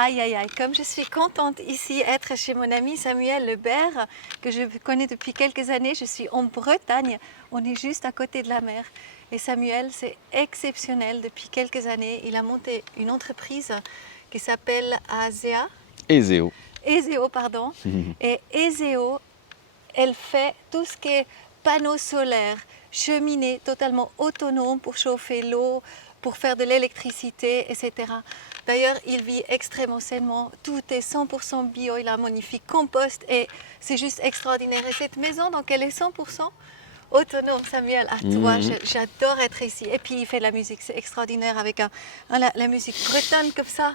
Aïe, aïe, aïe. Comme je suis contente ici être chez mon ami Samuel Lebert, que je connais depuis quelques années. Je suis en Bretagne, on est juste à côté de la mer. Et Samuel, c'est exceptionnel. Depuis quelques années, il a monté une entreprise qui s'appelle Ezeo. Ezeo, pardon. Et Ezeo, elle fait tout ce qui est panneaux solaires, cheminées totalement autonomes pour chauffer l'eau, pour faire de l'électricité, etc. D'ailleurs, il vit extrêmement sainement, tout est 100% bio, il a un magnifique compost et c'est juste extraordinaire. Et cette maison, donc elle est 100% autonome, Samuel, à toi, j'adore être ici. Et puis il fait de la musique, c'est extraordinaire avec la musique bretonne comme ça.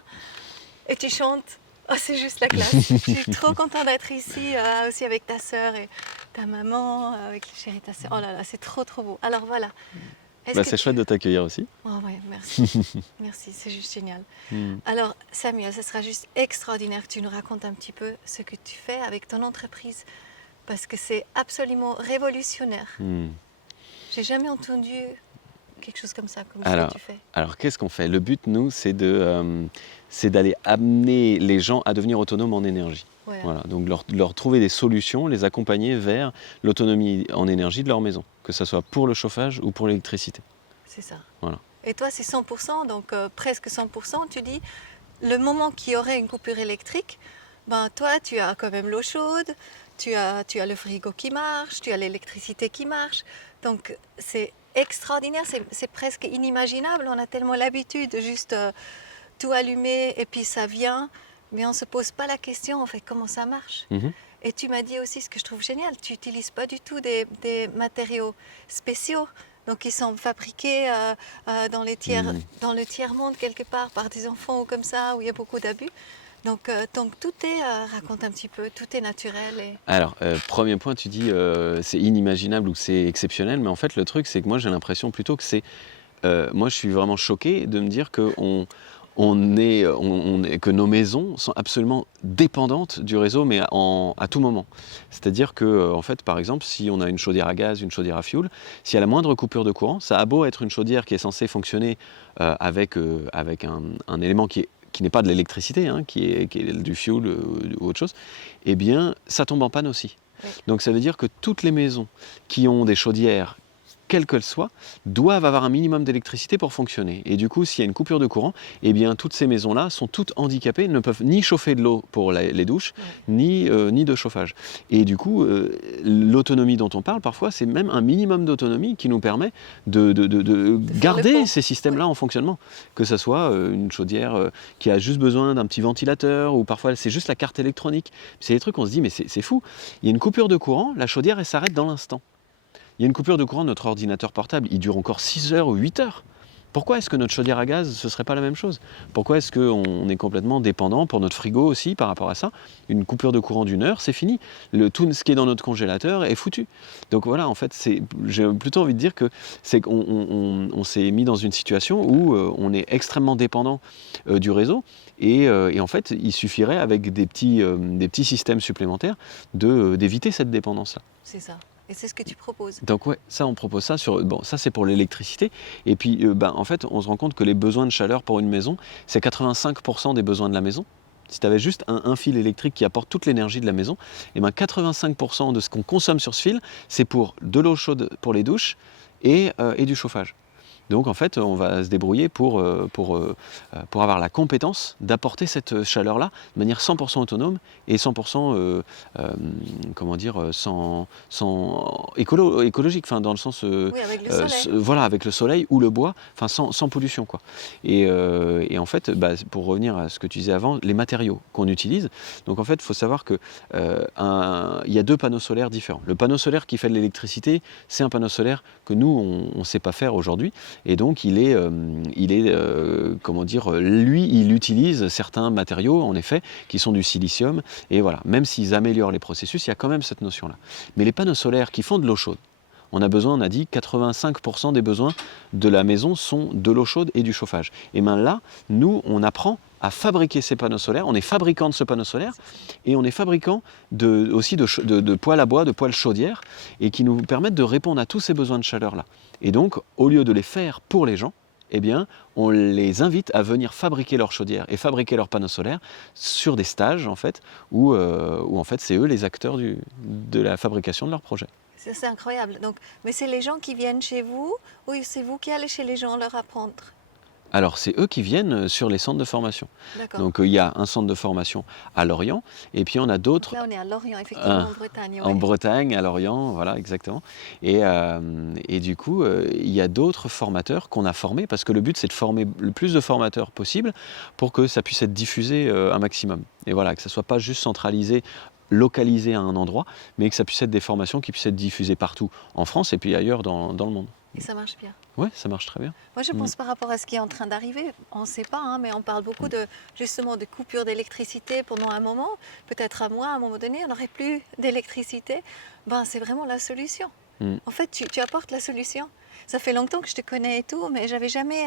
Et tu chantes. Oh, c'est juste la classe. Je suis trop contente d'être ici, aussi avec ta sœur et ta maman, avec les chéris, ta sœur. Oh là là, c'est trop trop beau. Alors voilà. C'est chouette de t'accueillir aussi. Oh ouais, merci. Merci, c'est juste génial. Alors Samuel, ce sera juste extraordinaire que tu nous racontes un petit peu ce que tu fais avec ton entreprise parce que c'est absolument révolutionnaire. J'ai jamais entendu quelque chose comme ça, comme ce que tu fais. Alors qu'est-ce qu'on fait? Le but, nous, c'est d'aller amener les gens à devenir autonomes en énergie. Voilà, donc leur trouver des solutions, les accompagner vers l'autonomie en énergie de leur maison, que ce soit pour le chauffage ou pour l'électricité. C'est ça. Voilà. Et toi, c'est 100%, donc presque 100%, tu dis, le moment qu'il y aurait une coupure électrique, ben toi, tu as quand même l'eau chaude, tu as le frigo qui marche, tu as l'électricité qui marche. Donc c'est extraordinaire, c'est presque inimaginable. On a tellement l'habitude de juste tout allumer et puis ça vient, mais on ne se pose pas la question en fait comment ça marche. Et tu m'as dit aussi ce que je trouve génial, tu n'utilises pas du tout des matériaux spéciaux. Donc ils sont fabriqués dans le tiers-monde quelque part par des enfants ou comme ça, où il y a beaucoup d'abus. Donc tout est, raconte un petit peu, tout est naturel. Alors, premier point, tu dis c'est inimaginable ou c'est exceptionnel, mais en fait le truc c'est que moi j'ai l'impression plutôt que c'est... moi je suis vraiment choqué de me dire que que nos maisons sont absolument dépendantes du réseau, mais à tout moment. C'est-à-dire que, en fait, par exemple, si on a une chaudière à gaz, une chaudière à fioul, s'il y a la moindre coupure de courant, ça a beau être une chaudière qui est censée fonctionner avec un élément qui n'est pas de l'électricité, hein, qui est du fioul ou autre chose, eh bien, ça tombe en panne aussi. Oui. Donc ça veut dire que toutes les maisons qui ont des chaudières, quelles qu'elles soient, doivent avoir un minimum d'électricité pour fonctionner. Et du coup, s'il y a une coupure de courant, eh bien, toutes ces maisons-là sont toutes handicapées, ne peuvent ni chauffer de l'eau pour les douches, ni de chauffage. Et du coup, l'autonomie dont on parle, parfois, c'est même un minimum d'autonomie qui nous permet de garder ces systèmes-là en fonctionnement. Que ce soit une chaudière qui a juste besoin d'un petit ventilateur, ou parfois c'est juste la carte électronique. C'est des trucs, on se dit, mais c'est fou. Il y a une coupure de courant, la chaudière, elle s'arrête dans l'instant. Il y a une coupure de courant, notre ordinateur portable, il dure encore 6 heures ou 8 heures. Pourquoi est-ce que notre chaudière à gaz, ce ne serait pas la même chose? Pourquoi est-ce qu'on est complètement dépendant, pour notre frigo aussi, par rapport à ça? Une coupure de courant d'1 heure, c'est fini. Tout ce qui est dans notre congélateur est foutu. Donc voilà, en fait, j'ai plutôt envie de dire que c'est qu'on s'est mis dans une situation où on est extrêmement dépendant du réseau. Et en fait, il suffirait, avec des petits systèmes supplémentaires, d'éviter cette dépendance-là. C'est ça. Et c'est ce que tu proposes. Donc ouais, ça on propose ça ça c'est pour l'électricité. Et puis en fait, on se rend compte que les besoins de chaleur pour une maison, c'est 85% des besoins de la maison. Si tu avais juste un fil électrique qui apporte toute l'énergie de la maison, et 85% de ce qu'on consomme sur ce fil, c'est pour de l'eau chaude pour les douches et du chauffage. Donc en fait, on va se débrouiller pour avoir la compétence d'apporter cette chaleur-là de manière 100% autonome et 100% écologique, dans le sens oui, avec le soleil. voilà, avec le soleil ou le bois, sans pollution, quoi. Et en fait, pour revenir à ce que tu disais avant, les matériaux qu'on utilise. Donc en fait, il faut savoir que il y a 2 panneaux solaires différents. Le panneau solaire qui fait de l'électricité, c'est un panneau solaire que nous on ne sait pas faire aujourd'hui. Et donc il utilise certains matériaux, en effet, qui sont du silicium. Et voilà, même s'ils améliorent les processus, il y a quand même cette notion-là. Mais les panneaux solaires qui font de l'eau chaude, on a besoin, on a dit, 85% des besoins de la maison sont de l'eau chaude et du chauffage. Et bien là, nous, on apprend à fabriquer ces panneaux solaires, on est fabricant de ce panneau solaire, et on est fabricant aussi de poêles à bois, de poêles chaudières, et qui nous permettent de répondre à tous ces besoins de chaleur-là. Et donc, au lieu de les faire pour les gens, eh bien, on les invite à venir fabriquer leur chaudière et fabriquer leurs panneaux solaires sur des stages, en fait, où en fait, c'est eux les acteurs de la fabrication de leur projet. C'est incroyable. Donc, mais c'est les gens qui viennent chez vous ou c'est vous qui allez chez les gens leur apprendre? Alors, c'est eux qui viennent sur les centres de formation. D'accord. Donc, il y a un centre de formation à Lorient, et puis on a Donc d'autres là, on est à Lorient, effectivement, un- en Bretagne. en Ouais. Bretagne, à Lorient, voilà, exactement. Et du coup, il y a d'autres formateurs qu'on a formés, parce que le but, c'est de former le plus de formateurs possible pour que ça puisse être diffusé un maximum. Et voilà, que ça ne soit pas juste centralisé, localisé à un endroit, mais que ça puisse être des formations qui puissent être diffusées partout, en France et puis ailleurs dans le monde. Et ça marche bien. Ouais, ça marche très bien. Moi, je Mm. pense par rapport à ce qui est en train d'arriver, on ne sait pas, hein, mais on parle beaucoup de justement de coupures d'électricité pendant un moment. Peut-être à un moment donné, on n'aurait plus d'électricité. Ben, c'est vraiment la solution. Mm. En fait, tu apportes la solution. Ça fait longtemps que je te connais et tout, mais j'avais jamais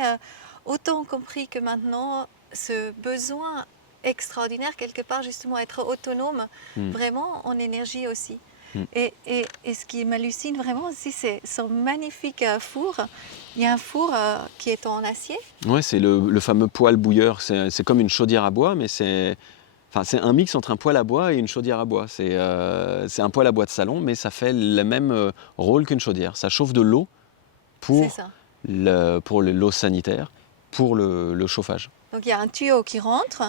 autant compris que maintenant ce besoin extraordinaire quelque part justement être autonome Mm. vraiment en énergie aussi. Mm. Et ce qui m'hallucine vraiment aussi, c'est son magnifique four. Il y a un four qui est en acier. Ouais, c'est le fameux poêle bouilleur. C'est comme une chaudière à bois, mais c'est un mix entre un poêle à bois et une chaudière à bois. C'est un poêle à bois de salon, mais ça fait le même rôle qu'une chaudière. Ça chauffe de l'eau C'est pour ça. l'eau sanitaire, pour le chauffage. Donc il y a un tuyau qui rentre.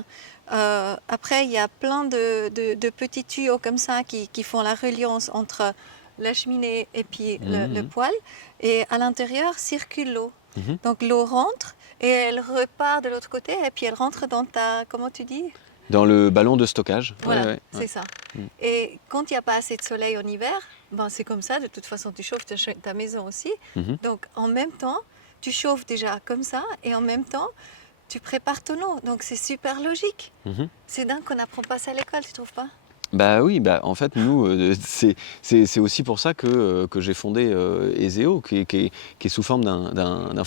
Après, il y a plein de petits tuyaux comme ça qui font la reliance entre la cheminée et puis le Mhm. poêle. Et à l'intérieur circule l'eau. Mhm. Donc l'eau rentre et elle repart de l'autre côté et puis elle rentre dans ta, comment tu dis? Dans le ballon de stockage. Voilà, Ouais, ouais, c'est ouais. ça. Mm. Et quand il n'y a pas assez de soleil en hiver, ben c'est comme ça. De toute façon, tu chauffes ta maison aussi. Mhm. Donc en même temps, tu chauffes déjà comme ça et en même temps, tu prépares ton eau. Donc c'est super logique. Mhm. C'est dingue qu'on n'apprend pas ça à l'école, tu trouves pas? Bah oui, bah en fait, nous, c'est aussi pour ça que j'ai fondé Eseo, qui est sous forme d'un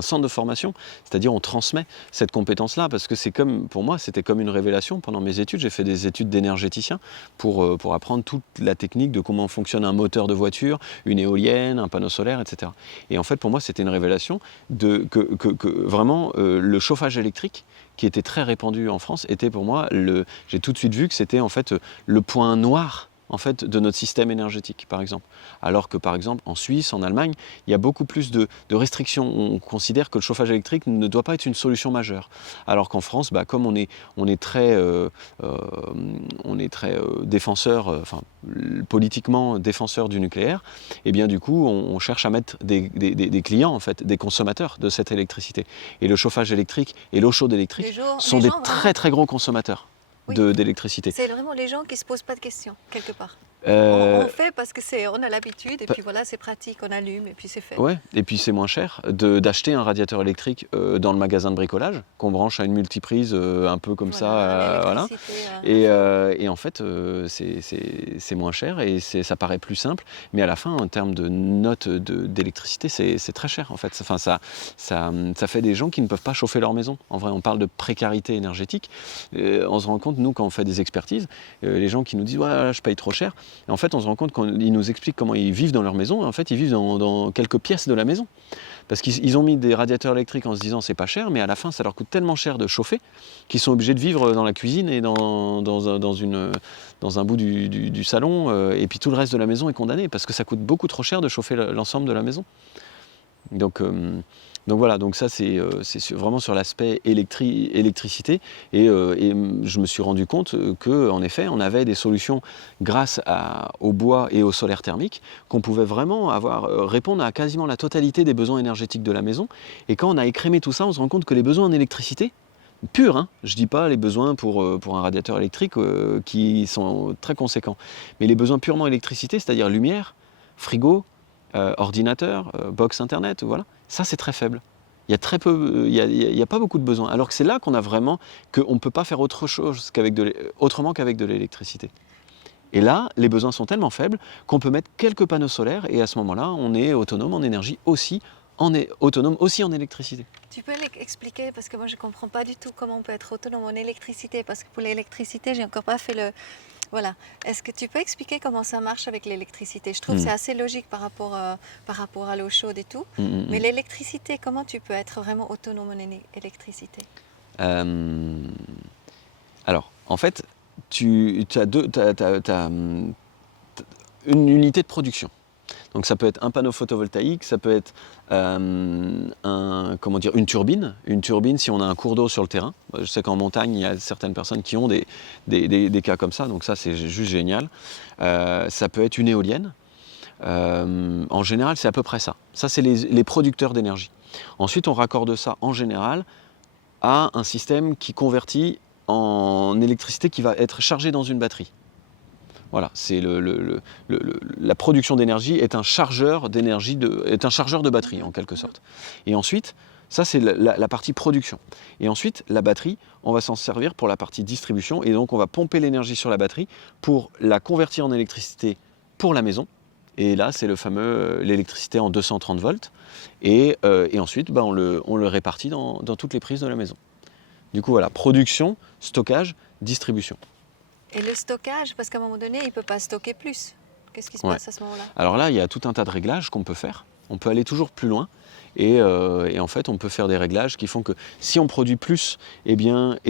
centre de formation. C'est-à-dire, on transmet cette compétence-là, parce que pour moi, c'était comme une révélation. Pendant mes études, j'ai fait des études d'énergéticien pour apprendre toute la technique de comment fonctionne un moteur de voiture, une éolienne, un panneau solaire, etc. Et en fait, pour moi, c'était une révélation que vraiment le chauffage électrique, qui était très répandu en France, était pour moi, j'ai tout de suite vu que c'était en fait le point noir en fait, de notre système énergétique, par exemple. Alors que, par exemple, en Suisse, en Allemagne, il y a beaucoup plus de restrictions. On considère que le chauffage électrique ne doit pas être une solution majeure. Alors qu'en France, comme on est très, défenseur, politiquement défenseur du nucléaire, et bien du coup, on cherche à mettre des clients, en fait, des consommateurs de cette électricité. Et le chauffage électrique et l'eau chaude électrique sont Les des gens très vraiment, très gros consommateurs oui, d'électricité. c'est vraiment les gens qui se posent pas de questions quelque part. On Euh, fait parce que on a l'habitude et puis voilà, c'est pratique, on allume et puis c'est fait. Ouais, et puis c'est moins cher d'acheter un radiateur électrique dans le magasin de bricolage, qu'on branche à une multiprise un peu comme Voilà, ça, voilà. l'électricité à fond. Et en fait, c'est moins cher et ça paraît plus simple, mais à la fin, en termes de notes d'électricité, c'est très cher en fait. Enfin, ça fait des gens qui ne peuvent pas chauffer leur maison. En vrai, on parle de précarité énergétique. On se rend compte, nous, quand on fait des expertises, les gens qui nous disent ouais, je paye trop cher. Et en fait, on se rend compte qu'ils nous expliquent comment ils vivent dans leur maison. Et en fait, ils vivent dans quelques pièces de la maison. Parce qu'ils ont mis des radiateurs électriques en se disant c'est pas cher, mais à la fin, ça leur coûte tellement cher de chauffer qu'ils sont obligés de vivre dans la cuisine et dans un bout du salon. Et puis tout le reste de la maison est condamné parce que ça coûte beaucoup trop cher de chauffer l'ensemble de la maison. Donc voilà, donc ça c'est vraiment sur l'aspect électricité et je me suis rendu compte qu'en effet on avait des solutions grâce au bois et au solaire thermique qu'on pouvait vraiment répondre à quasiment la totalité des besoins énergétiques de la maison. Et quand on a écrémé tout ça, on se rend compte que les besoins en électricité purs, hein, je ne dis pas les besoins pour un radiateur électrique qui sont très conséquents, mais les besoins purement électricité, c'est-à-dire lumière, frigo, ordinateur, box internet, voilà. Ça, c'est très faible. Il y a très peu, il y a pas beaucoup de besoins. Alors que c'est là qu'on a vraiment qu'on ne peut pas faire autre chose autrement qu'avec de l'électricité. Et là, les besoins sont tellement faibles qu'on peut mettre quelques panneaux solaires et à ce moment-là, on est autonome en énergie aussi, autonome aussi en électricité. Tu peux l'expliquer parce que moi je comprends pas du tout comment on peut être autonome en électricité parce que pour l'électricité, j'ai encore pas fait Voilà. Est-ce que tu peux expliquer comment ça marche avec l'électricité? Je trouve que c'est assez logique par rapport à l'eau chaude et tout. Mais Mm. l'électricité, comment tu peux être vraiment autonome en électricité? Euh, alors, en fait, tu as une unité de production. Donc ça peut être un panneau photovoltaïque, ça peut être une turbine. Une turbine si on a un cours d'eau sur le terrain. Je sais qu'en montagne, il y a certaines personnes qui ont des cas comme ça, donc ça c'est juste génial. Ça peut être une éolienne. En général, c'est à peu près ça. Ça, c'est les producteurs d'énergie. Ensuite, on raccorde ça en général à un système qui convertit en électricité qui va être chargée dans une batterie. Voilà, c'est la production d'énergie est un chargeur d'énergie, est un chargeur de batterie en quelque sorte. Et ensuite, ça c'est la partie production. Et ensuite, la batterie, on va s'en servir pour la partie distribution et donc on va pomper l'énergie sur la batterie pour la convertir en électricité pour la maison. Et là, c'est le fameux l'électricité en 230 volts. Et ensuite, on le répartit dans toutes les prises de la maison. Du coup, voilà, production, stockage, distribution. Et le stockage, parce qu'à un moment donné, il ne peut pas stocker plus. Qu'est-ce qui se Ouais. passe à ce moment-là? Alors là, il y a tout un tas de réglages qu'on peut faire. On peut aller toujours plus loin. Et en fait, on peut faire des réglages qui font que si on produit plus, et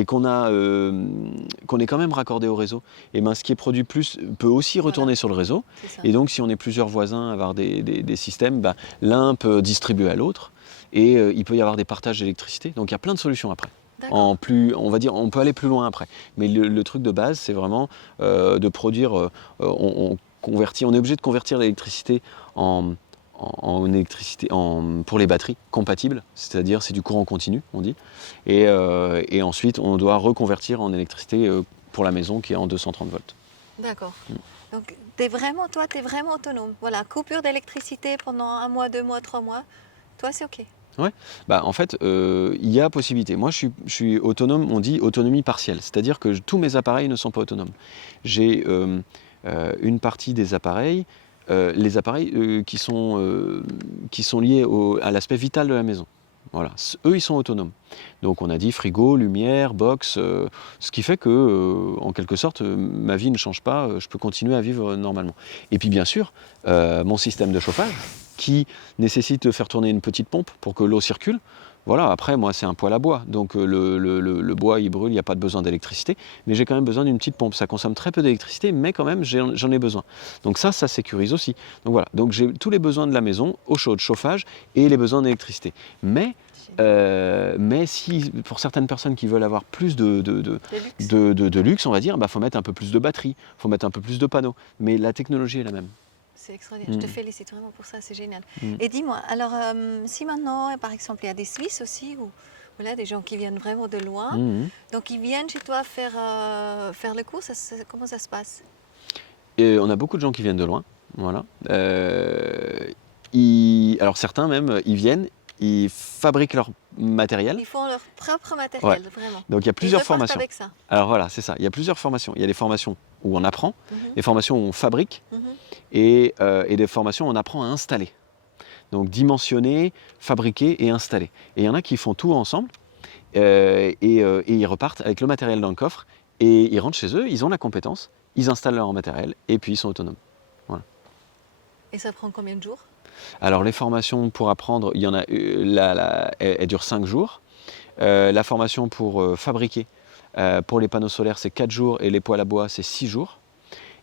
qu'on est quand même raccordé au réseau, ce qui est produit plus peut aussi retourner sur le réseau. Et donc, si on est plusieurs voisins à avoir des systèmes, l'un peut distribuer à l'autre. Et il peut y avoir des partages d'électricité. Donc, il y a plein de solutions après. On peut aller plus loin après. Mais le truc de base, c'est vraiment de produire. On est obligé de convertir l'électricité en électricité pour les batteries compatibles, c'est-à-dire c'est du courant continu, on dit. Et ensuite, on doit reconvertir en électricité pour la maison qui est en 230 volts. D'accord. Donc, tu es vraiment autonome. Voilà, coupure d'électricité pendant 1 mois, 2 mois, 3 mois. Toi, c'est OK. Ouais, en fait, il y a possibilité. Moi, je suis autonome, on dit autonomie partielle, c'est-à-dire que tous mes appareils ne sont pas autonomes. J'ai une partie des appareils, les appareils qui sont liés à l'aspect vital de la maison. Voilà, eux, ils sont autonomes. Donc, on a dit frigo, lumière, box, ce qui fait que, en quelque sorte, ma vie ne change pas, je peux continuer à vivre normalement. Et puis, bien sûr, mon système de chauffage, qui nécessite de faire tourner une petite pompe pour que l'eau circule. Voilà, après, moi, c'est un poêle à bois. Donc, le bois, il brûle, il n'y a pas de besoin d'électricité. Mais j'ai quand même besoin d'une petite pompe. Ça consomme très peu d'électricité, mais quand même, j'en ai besoin. Donc ça sécurise aussi. Donc voilà, donc j'ai tous les besoins de la maison, eau chaude, chauffage, et les besoins d'électricité. Mais si, pour certaines personnes qui veulent avoir plus de luxe, on va dire, faut mettre un peu plus de batterie, il faut mettre un peu plus de panneaux. Mais la technologie est la même. C'est extraordinaire. Je te félicite vraiment pour ça, c'est génial. Mm. Et dis-moi, alors, si maintenant, par exemple, il y a des Suisses aussi, ou voilà, des gens qui viennent vraiment de loin, donc ils viennent chez toi faire le cours, comment ça se passe? Et on a beaucoup de gens qui viennent de loin, voilà. Alors certains même, ils viennent, ils fabriquent leur matériel. Ils font leur propre matériel, vraiment. Donc il y a plusieurs formations. Avec ça. Alors voilà, c'est ça. Il y a plusieurs formations. Il y a des formations où on apprend, des formations où on fabrique, Mhm. et des formations où on apprend à installer. Donc dimensionner, fabriquer et installer. Et il y en a qui font tout ensemble, et ils repartent avec le matériel dans le coffre, et ils rentrent chez eux, ils ont la compétence, ils installent leur matériel, et puis ils sont autonomes. Voilà. Et ça prend combien de jours? Alors les formations pour apprendre, il y en a, elle dure 5 jours. La formation pour fabriquer, pour les panneaux solaires, c'est 4 jours, et les poêles à bois, c'est 6 jours.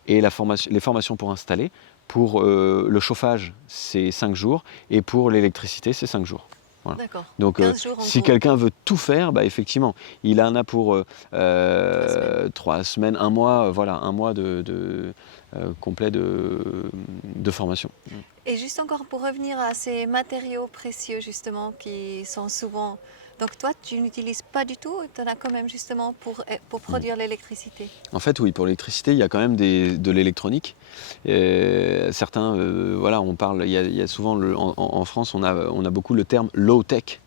Et les formations pour installer, pour le chauffage, c'est 5 jours, et pour l'électricité, c'est 5 jours. Voilà. D'accord. Donc 15 jours si quelqu'un veut tout faire, effectivement, il en a pour 3 semaines, 1 mois, voilà, 1 mois complet de formation. Et juste encore pour revenir à ces matériaux précieux justement qui sont souvent... Donc toi, tu n'utilises pas du tout, tu en as quand même justement pour produire l'électricité. En fait, oui, pour l'électricité, il y a quand même de l'électronique. Certains, voilà, on parle, il y a souvent, en France, on a beaucoup le terme low-tech.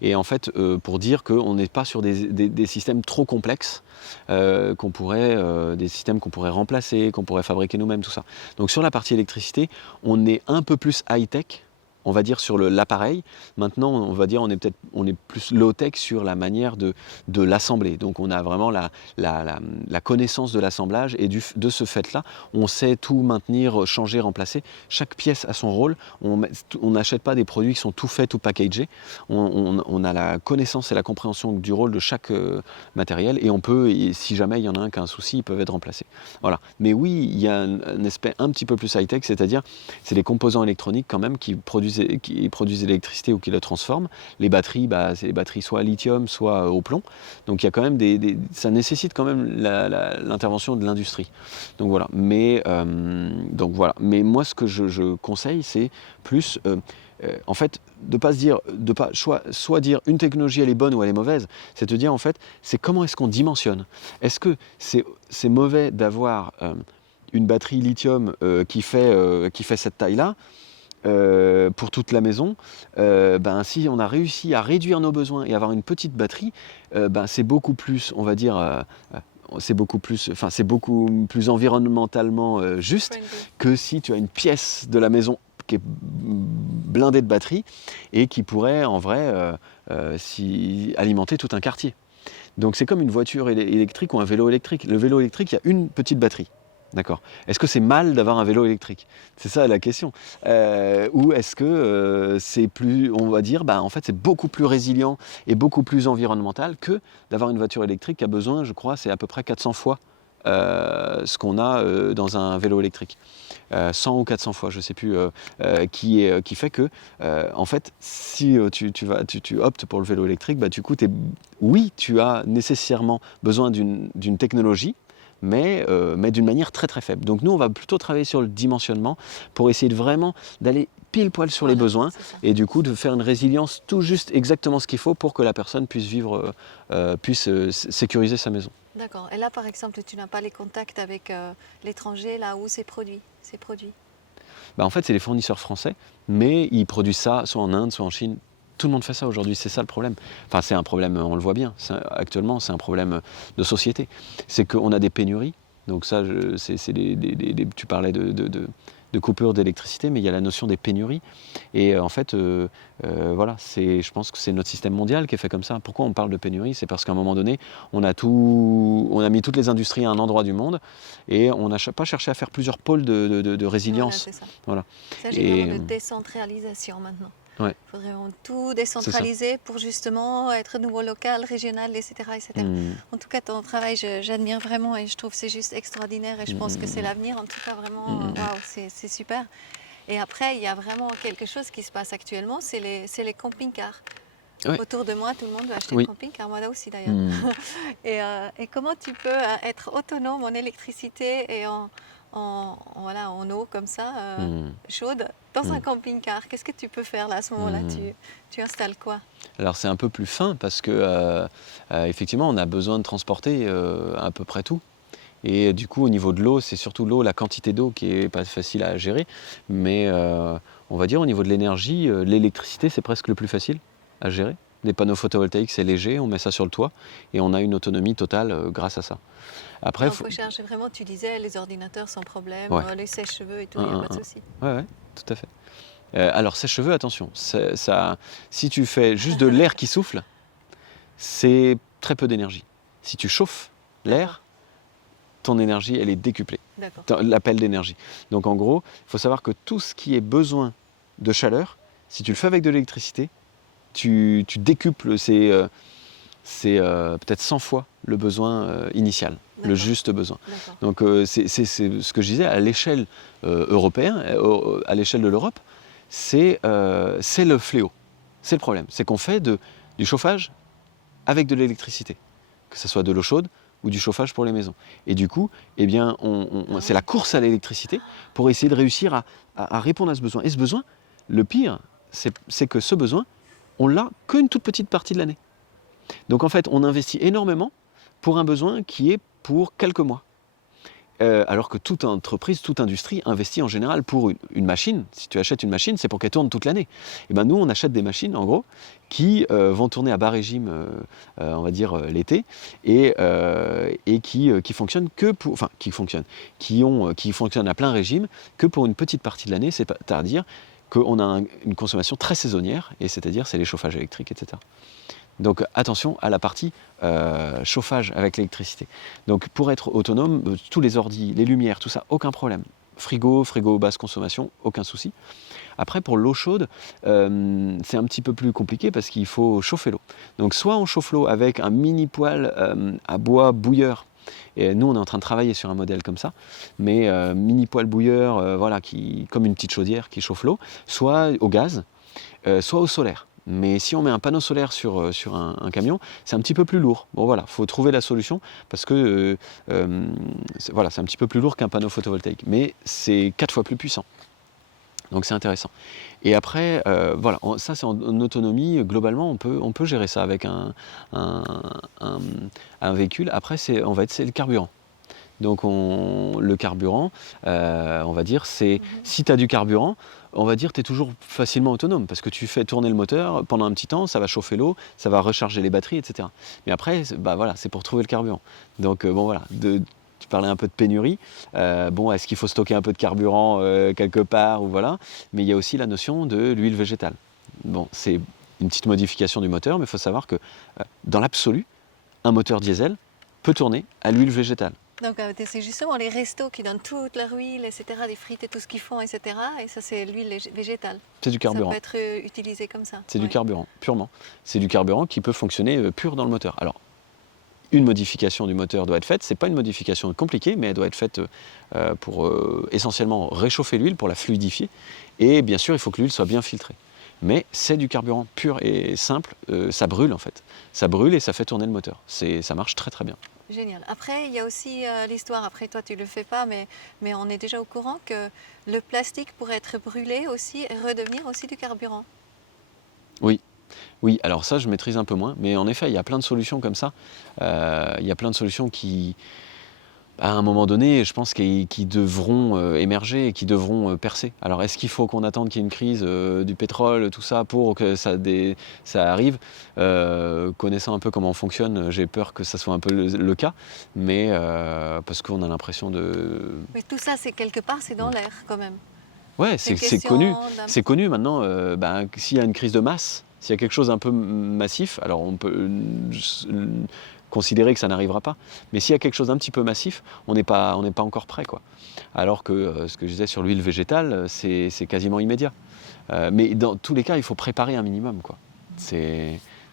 Et en fait, pour dire qu'on n'est pas sur des systèmes trop complexes, des systèmes qu'on pourrait remplacer, qu'on pourrait fabriquer nous-mêmes, tout ça. Donc sur la partie électricité, on est un peu plus high-tech on va dire sur l'appareil. Maintenant, on va dire on est plus low-tech sur la manière de l'assembler. Donc on a vraiment la connaissance de l'assemblage et de ce fait-là, on sait tout maintenir, changer, remplacer. Chaque pièce a son rôle. On n'achète pas des produits qui sont tout faits, tout packagés. On a la connaissance et la compréhension du rôle de chaque matériel et on peut, et si jamais il y en a un qui a un souci, ils peuvent être remplacés. Voilà. Mais oui, il y a un aspect un petit peu plus high-tech, c'est-à-dire c'est les composants électroniques quand même qui produisent l'électricité ou qui le transforment. Les batteries, c'est les batteries soit à lithium, soit au plomb. Donc il y a quand même ça nécessite quand même l'intervention de l'industrie. Donc voilà. Mais Mais moi, ce que je conseille, c'est plus en fait, de pas se dire, de pas soit dire une technologie elle est bonne ou elle est mauvaise, c'est de dire en fait, c'est comment est-ce qu'on dimensionne. Est-ce que c'est mauvais d'avoir une batterie lithium qui fait cette taille-là pour toute la maison, si on a réussi à réduire nos besoins et avoir une petite batterie, c'est beaucoup plus, on va dire, c'est beaucoup plus environnementalement juste que si tu as une pièce de la maison qui est blindée de batteries et qui pourrait en vrai alimenter tout un quartier. Donc c'est comme une voiture électrique ou un vélo électrique. Le vélo électrique, il y a une petite batterie. D'accord. Est-ce que c'est mal d'avoir un vélo électrique? C'est ça la question. Ou est-ce que c'est plus, on va dire, en fait c'est beaucoup plus résilient et beaucoup plus environnemental que d'avoir une voiture électrique qui a besoin, je crois, c'est à peu près 400 fois ce qu'on a dans un vélo électrique. 100 ou 400 fois, je ne sais plus, qui fait que, en fait, si tu optes pour le vélo électrique, du coup, oui, tu as nécessairement besoin d'une technologie, mais d'une manière très très faible. Donc nous, on va plutôt travailler sur le dimensionnement pour essayer vraiment d'aller pile poil sur les besoins et du coup de faire une résilience tout juste exactement ce qu'il faut pour que la personne puisse vivre, sécuriser sa maison. D'accord. Et là, par exemple, tu n'as pas les contacts avec l'étranger, là où c'est produit, En fait, c'est les fournisseurs français, mais ils produisent ça soit en Inde, soit en Chine. Tout le monde fait ça aujourd'hui, c'est ça le problème. Enfin, c'est un problème, on le voit bien, actuellement, c'est un problème de société. C'est qu'on a des pénuries, donc ça, tu parlais de coupure d'électricité, mais il y a la notion des pénuries. Et en fait, voilà, je pense que c'est notre système mondial qui est fait comme ça. Pourquoi on parle de pénurie? C'est parce qu'à un moment donné, on a mis toutes les industries à un endroit du monde et on n'a pas cherché à faire plusieurs pôles de résilience. Voilà, c'est ça. Voilà. Ça, j'ai vraiment de décentralisation maintenant. Ouais. Il faudrait vraiment tout décentraliser pour justement être nouveau local, régional, etc. etc. En tout cas, ton travail, j'admire vraiment et je trouve que c'est juste extraordinaire et je pense que c'est l'avenir. En tout cas, vraiment, waouh, c'est super. Et après, il y a vraiment quelque chose qui se passe actuellement, c'est les camping-cars. Ouais. Autour de moi, tout le monde veut acheter un camping-car, moi là aussi d'ailleurs. Et comment tu peux être autonome en électricité et en eau comme ça, chaude, dans un camping-car? Qu'est-ce que tu peux faire là à ce moment-là? Tu installes quoi? Alors c'est un peu plus fin parce que effectivement on a besoin de transporter à peu près tout. Et du coup au niveau de l'eau, c'est surtout l'eau, la quantité d'eau qui est pas facile à gérer. Mais on va dire au niveau de l'énergie, l'électricité c'est presque le plus facile à gérer. Des panneaux photovoltaïques c'est léger, on met ça sur le toit et on a une autonomie totale grâce à ça. Après, il faut chercher vraiment, tu disais, les ordinateurs sans problème, les sèche-cheveux et tout, il n'y a pas de souci. Oui, tout à fait. Alors, sèche-cheveux, attention, si tu fais juste de l'air qui souffle, c'est très peu d'énergie. Si tu chauffes l'air, ton énergie, elle est décuplée, l'appel d'énergie. Donc, en gros, il faut savoir que tout ce qui est besoin de chaleur, si tu le fais avec de l'électricité, tu décuples, c'est peut-être 100 fois le besoin initial. Le juste besoin. Donc c'est ce que je disais, à l'échelle européenne, à l'échelle de l'Europe, c'est le fléau. C'est le problème. C'est qu'on fait du chauffage avec de l'électricité, que ce soit de l'eau chaude ou du chauffage pour les maisons. Et du coup, c'est la course à l'électricité pour essayer de réussir à répondre à ce besoin. Et ce besoin, le pire, c'est que ce besoin, on l'a qu'une toute petite partie de l'année. Donc en fait, on investit énormément pour un besoin qui est pour quelques mois. Alors que toute entreprise, toute industrie investit en général pour une machine. Si tu achètes une machine, c'est pour qu'elle tourne toute l'année. Et nous, on achète des machines, en gros, qui vont tourner à bas régime, on va dire, l'été, et qui fonctionnent que pour... Enfin, qui fonctionnent à plein régime que pour une petite partie de l'année, c'est-à-dire qu'on a une consommation très saisonnière, et c'est-à-dire c'est les chauffages électriques, etc. Donc attention à la partie chauffage avec l'électricité. Donc pour être autonome, tous les ordis, les lumières, tout ça, aucun problème. Frigo basse consommation, aucun souci. Après pour l'eau chaude, c'est un petit peu plus compliqué parce qu'il faut chauffer l'eau. Donc soit on chauffe l'eau avec un mini poêle à bois bouilleur. Et nous, on est en train de travailler sur un modèle comme ça, mais mini poêle bouilleur, voilà, comme une petite chaudière qui chauffe l'eau, soit au gaz, soit au solaire. Mais si on met un panneau solaire sur un camion, c'est un petit peu plus lourd. Bon voilà, il faut trouver la solution parce que voilà, c'est un petit peu plus lourd qu'un panneau photovoltaïque, mais c'est 4 fois plus puissant. Donc c'est intéressant. Et après, voilà, ça c'est en autonomie, globalement on peut gérer ça avec un véhicule. Après c'est le carburant. Donc le carburant, on va dire, c'est si tu as du carburant, on va dire tu es toujours facilement autonome parce que tu fais tourner le moteur pendant un petit temps, ça va chauffer l'eau, ça va recharger les batteries, etc. Mais après, bah voilà, c'est pour trouver le carburant. Donc bon voilà, tu parlais un peu de pénurie. Bon, est-ce qu'il faut stocker un peu de carburant quelque part ou voilà. Mais il y a aussi la notion de l'huile végétale. Bon, c'est une petite modification du moteur, mais il faut savoir que dans l'absolu, un moteur diesel peut tourner à l'huile végétale. Donc c'est justement les restos qui donnent toute leur huile, etc., des frites et tout ce qu'ils font, etc. Et ça c'est l'huile végétale. C'est du carburant. Ça peut être utilisé comme ça. C'est du carburant, purement. C'est du carburant qui peut fonctionner pur dans le moteur. Alors, une modification du moteur doit être faite. C'est pas une modification compliquée, mais elle doit être faite pour essentiellement réchauffer l'huile, pour la fluidifier. Et bien sûr, il faut que l'huile soit bien filtrée. Mais c'est du carburant pur et simple. Ça brûle en fait. Ça brûle et ça fait tourner le moteur. Ça marche très très bien. Génial. Après, il y a aussi l'histoire, après toi tu ne le fais pas, mais on est déjà au courant que le plastique pourrait être brûlé aussi et redevenir aussi du carburant. Oui, alors ça je maîtrise un peu moins, mais en effet il y a plein de solutions comme ça. Il y a plein de solutions qui, à un moment donné, je pense qui devront émerger et qui devront percer. Alors est-ce qu'il faut qu'on attende qu'il y ait une crise du pétrole, tout ça, pour que ça arrive Connaissant un peu comment on fonctionne, j'ai peur que ça soit un peu le cas, mais parce qu'on a l'impression de... Mais tout ça, c'est quelque part, c'est dans l'air quand même. Ouais, C'est c'est question connu. d'un- C'est connu maintenant. S'il y a une crise de masse, s'il y a quelque chose un peu massif, alors on peut considérer que ça n'arrivera pas. Mais s'il y a quelque chose d'un petit peu massif, on n'est pas encore prêt, quoi. Alors que ce que je disais sur l'huile végétale, c'est quasiment immédiat. Mais dans tous les cas, il faut préparer un minimum, quoi.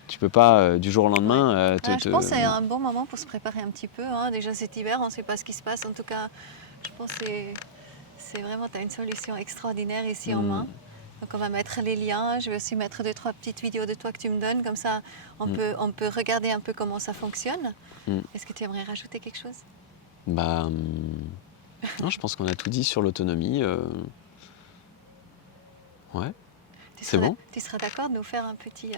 Tu peux pas du jour au lendemain Je pense que c'est un bon moment pour se préparer un petit peu, hein. Déjà cet hiver, on ne sait pas ce qui se passe. En tout cas, je pense que c'est vraiment, tu as une solution extraordinaire ici en main. Donc on va mettre les liens. Je vais aussi mettre 2-3 petites vidéos de toi que tu me donnes. Comme ça, on peut regarder un peu comment ça fonctionne. Est-ce que tu aimerais rajouter quelque chose? Non, je pense qu'on a tout dit sur l'autonomie. Ouais, c'est bon. Tu seras d'accord de nous faire un petit...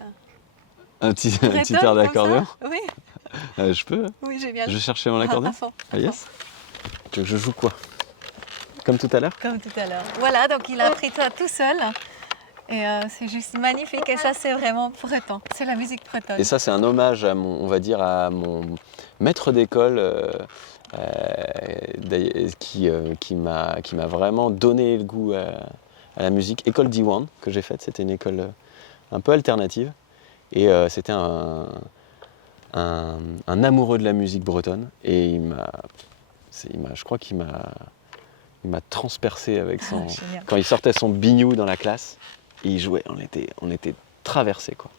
Un petit air comme d'accordéon. ça? Oui, Je peux. oui, génial. Je vais chercher mon accordéon. À fond, Ah yes. Tu veux que je joue quoi? Comme tout à l'heure? comme tout à l'heure. Voilà, donc il a appris ça tout seul. Et c'est juste magnifique. Et ça, c'est vraiment breton. C'est la musique bretonne. Et ça, c'est un hommage à mon maître d'école qui m'a vraiment donné le goût à la musique. École Diwan que j'ai faite. C'était une école un peu alternative. Et c'était un amoureux de la musique bretonne. Et je crois qu'il m'a transpercé avec son... Quand il sortait son biniou dans la classe, et il jouait, on était traversés, quoi.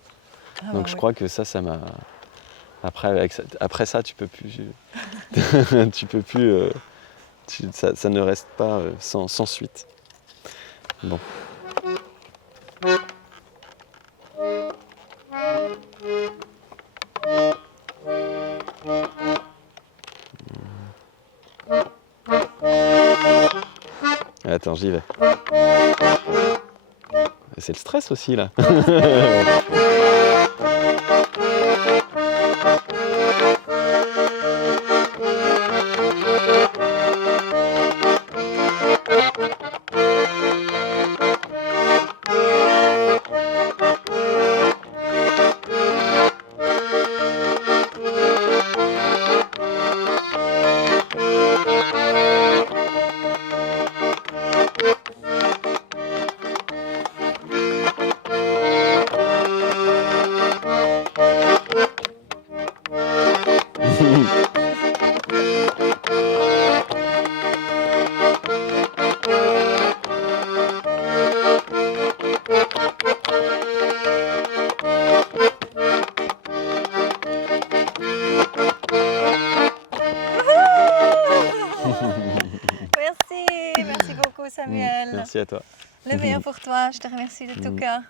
Donc je crois que ça m'a... Après ça, tu peux plus... tu peux plus... ça ne reste pas sans suite. Bon. Attends, j'y vais. C'est le stress aussi, là. Merci beaucoup Samuel. Merci à toi. Le meilleur pour toi, je te remercie de tout cœur.